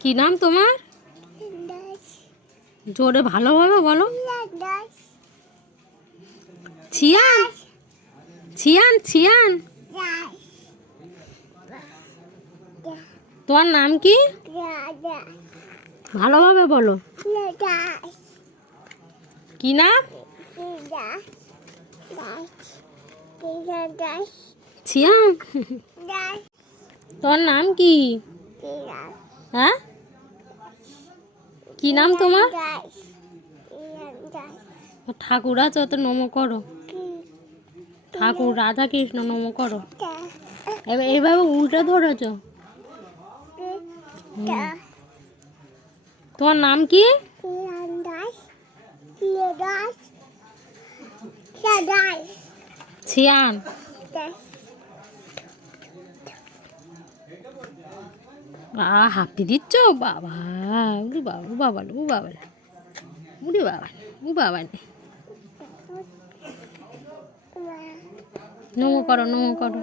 কি নাম তোমার? জোরে ভালোভাবে বলো। ছিয়ান, ছিয়ান, ছিয়ান। তোমার নাম কি? ভালোভাবে বলো। কি নাম? ছিয়ান। তোমার নাম কি? হ্যাঁ, কি নাম তোমার? ঠাকুর আছে তো নমো করো। ঠাকুর রাধা কৃষ্ণ নমো করো। এইভাবে উল্টে ধরেছ। তোমার নাম কি? ছিয়ান। হাঁপি দিচ্ছ বাবা? উড়ি বাবা, ও বাবা, ও বাবা, উড়ি বাবা, ও বাবা। নমো করো, নমো করো।